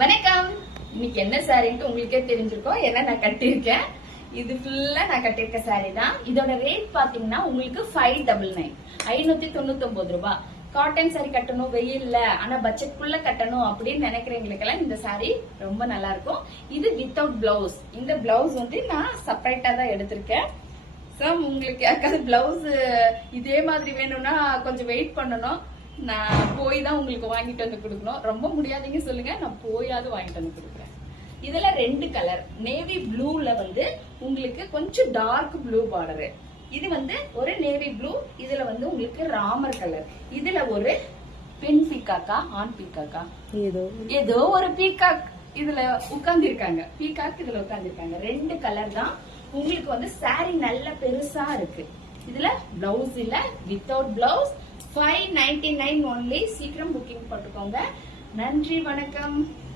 வணக்கம். இன்னைக்கு என்ன சாரின்ட்டு உங்களுக்கே தெரிஞ்சிருக்கோம். ஏன்னா நான் கட்டியிருக்கேன். இது ஃபுல்லா நான் கட்டியிருக்க சாரி தான். இதோட ரேட் பாத்தீங்கன்னா உங்களுக்கு 599 599 ரூபாய். காட்டன் சாரி கட்டணும் வெயில்ல, ஆனா பட்ஜெட்குள்ள கட்டணும் அப்படின்னு நினைக்கிறவங்களுக்கெல்லாம் இந்த சாரி ரொம்ப நல்லா இருக்கும். இது வித்தவுட் பிளவுஸ். இந்த பிளவுஸ் வந்து நான் செப்பரேட்டா தான் எடுத்திருக்கேன். உங்களுக்கு யாருக்காவது பிளவுஸ் இதே மாதிரி வேணும்னா கொஞ்சம் வெயிட் பண்ணணும். நான் போய் தான் உங்களுக்கு வாங்கிட்டு வந்து கொடுக்கணும். ரொம்ப முடியாதீங்க சொல்லுங்க, நான் போயாவது வாங்கிட்டு வந்து கொடுக்குறேன். இதுல 2 கலர். நேவி ப்ளூல வந்து உங்களுக்கு கொஞ்சம் டார்க் ப்ளூ பார்டரு. இது வந்து ஒரு நேவி ப்ளூ. இதுல வந்து உங்களுக்கு ராமர் கலர். இதுல ஒரு பெண் பீக்காக்கா ஆண் பீக்காக்கா ஏதோ ஒரு பீக்காக் இதுல உட்கார்ந்து இருக்காங்க. பீக்காக் இதுல உட்கார்ந்து இருக்காங்க. 2 கலர் தான். உங்களுக்கு வந்து சாரி நல்ல பெருசா இருக்கு. இதுல பிளவுஸ் இல்ல, வித்தவுட் பிளவுஸ். 599 ஒன்லி. சீக்கிரம் புக்கிங் போட்டுக்கோங்க. நன்றி, வணக்கம்.